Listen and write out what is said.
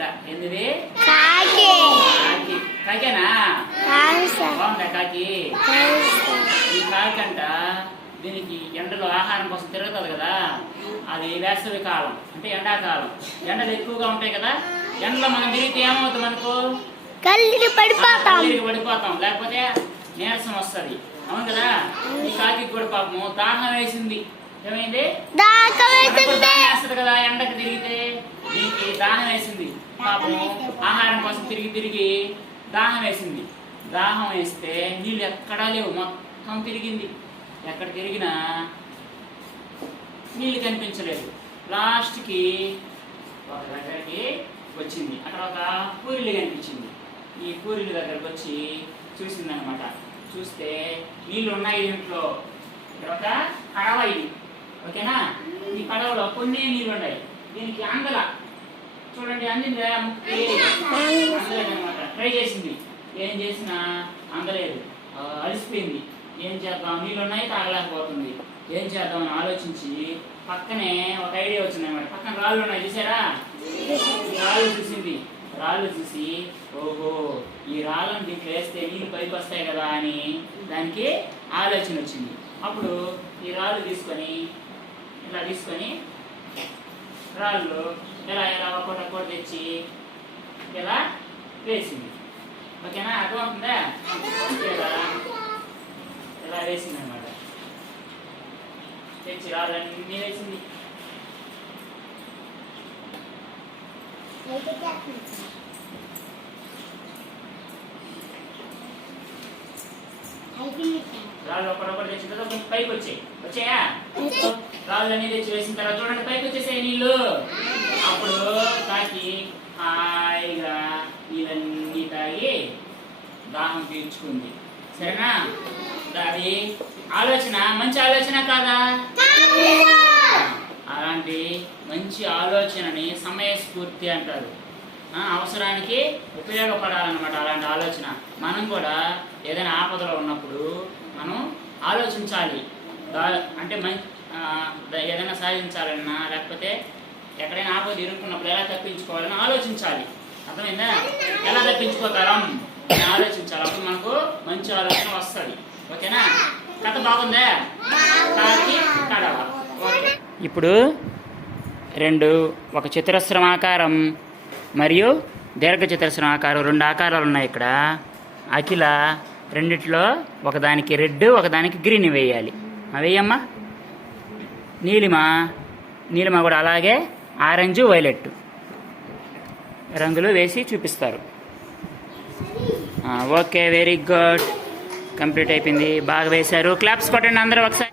లెక్క ఏంది కాకి కాకి కాకేనా బాగుందా కాకి ఈ కాకి అంట దీనికి ఎండలో ఆహారం కోసం తిరుగుతుంది కదా అది వేసవి కాలం అంటే ఎండాకాలం ఎండలు ఎక్కువగా ఉంటాయి కదా ఎండలో మనం తిరిగితే ఏమవుతుంది మనకు కళ్ళు పడిపోతాం లేకపోతే నీరసం వస్తుంది అవును కదా ఈ కాకి కూడా పాపము దాహం వేసింది ఏమైంది వేస్తుంది కదా ఎండకు తిరిగితే దీనికి దాహం వేసింది పాపము ఆహారం కోసం తిరిగి దాహం వేసింది దాహం వేస్తే నీళ్ళు ఎక్కడా లేవు మొత్తం తిరిగింది ఎక్కడ తిరిగినా నీళ్ళు కనిపించలేదు లాస్ట్కి ఒక దగ్గరికి వచ్చింది అక్కడ ఒక పూరిలు కనిపించింది ఈ పూరిల దగ్గరకు వచ్చి చూసింది అనమాట చూస్తే నీళ్ళు ఉన్నాయి దీంట్లో ఇక్కడ ఒక కడవ ఇది ఓకేనా ఈ కడవలో కొన్ని నీళ్ళు ఉన్నాయి దీనికి అందల చూడండి అందిందా అందలేదనమాట ట్రై చేసింది ఏం చేసినా అందలేదు అలసిపోయింది ఏం చేద్దాం నీళ్ళు ఉన్నాయి తాగలేకపోతుంది ఏం చేద్దామని ఆలోచించి పక్కనే ఒక ఐడియా వచ్చింది అనమాట పక్కన రాళ్ళు ఉన్నాయి చూసారా రాళ్ళు చూసింది రాళ్ళు చూసి ఓహో ఈ రాళ్ళని దీంట్లో వేస్తే నీళ్ళు పైకి వస్తాయి కదా అని దానికి ఆలోచన వచ్చింది అప్పుడు ఈ రాళ్ళు తీసుకొని ఇలా తీసుకొని రాళ్ళు ఎలా ఒక్కొక్కటి తెచ్చి ఇలా వేసింది ఓకేనా అర్థమవుతుందా ఇలా వేసింది అనమాట తెచ్చి రాళ్ళన్నీ వేసింది రాళ్ళు ఒకటి తెచ్చిన తర్వాత పైకి వచ్చాయా రాళ్ళు అన్ని తెచ్చి వేసిన తర్వాత చూడండి పైకి వచ్చేసాయి నీళ్ళు అప్పుడు కాకి హాయిగా నీళ్ళన్నీ తాగి దాహం తీర్చుకుంది సరేనా అది ఆలోచన మంచి ఆలోచన కాదా అలాంటి మంచి ఆలోచనని సమయస్ఫూర్తి అంటారు అవసరానికి ఉపయోగపడాలన్నమాట అలాంటి ఆలోచన మనం కూడా ఏదైనా ఆపదలో ఉన్నప్పుడు మనం ఆలోచించాలి అంటే ఏదైనా సాధించాలన్నా లేకపోతే ఎక్కడైనా ఆపద ఇరుక్కున్నప్పుడు ఎలా తప్పించుకోవాలని ఆలోచించాలి అర్థమైందా ఎలా తప్పించుకోగలం అని ఆలోచించాలి అప్పుడు మనకు మంచి ఆలోచన వస్తుంది ఓకేనా కథ బాగుందా కడవ ఇప్పుడు ఒక చతురస్రం ఆకారం మరియు దీర్ఘ చతురస్రం ఆకారం రెండు ఆకారాలు ఉన్నాయి ఇక్కడ అఖిల రెండిట్లో ఒకదానికి రెడ్ ఒకదానికి గ్రీన్ వేయాలి వేయమ్మా నీలిమ కూడా అలాగే ఆరెంజ్ వైలెట్ రంగులు వేసి చూపిస్తారు ఓకే వెరీ గుడ్ కంప్లీట్ అయిపోయింది బాగా వేశారు క్లాప్స్ కొట్టండి అందరూ ఒకసారి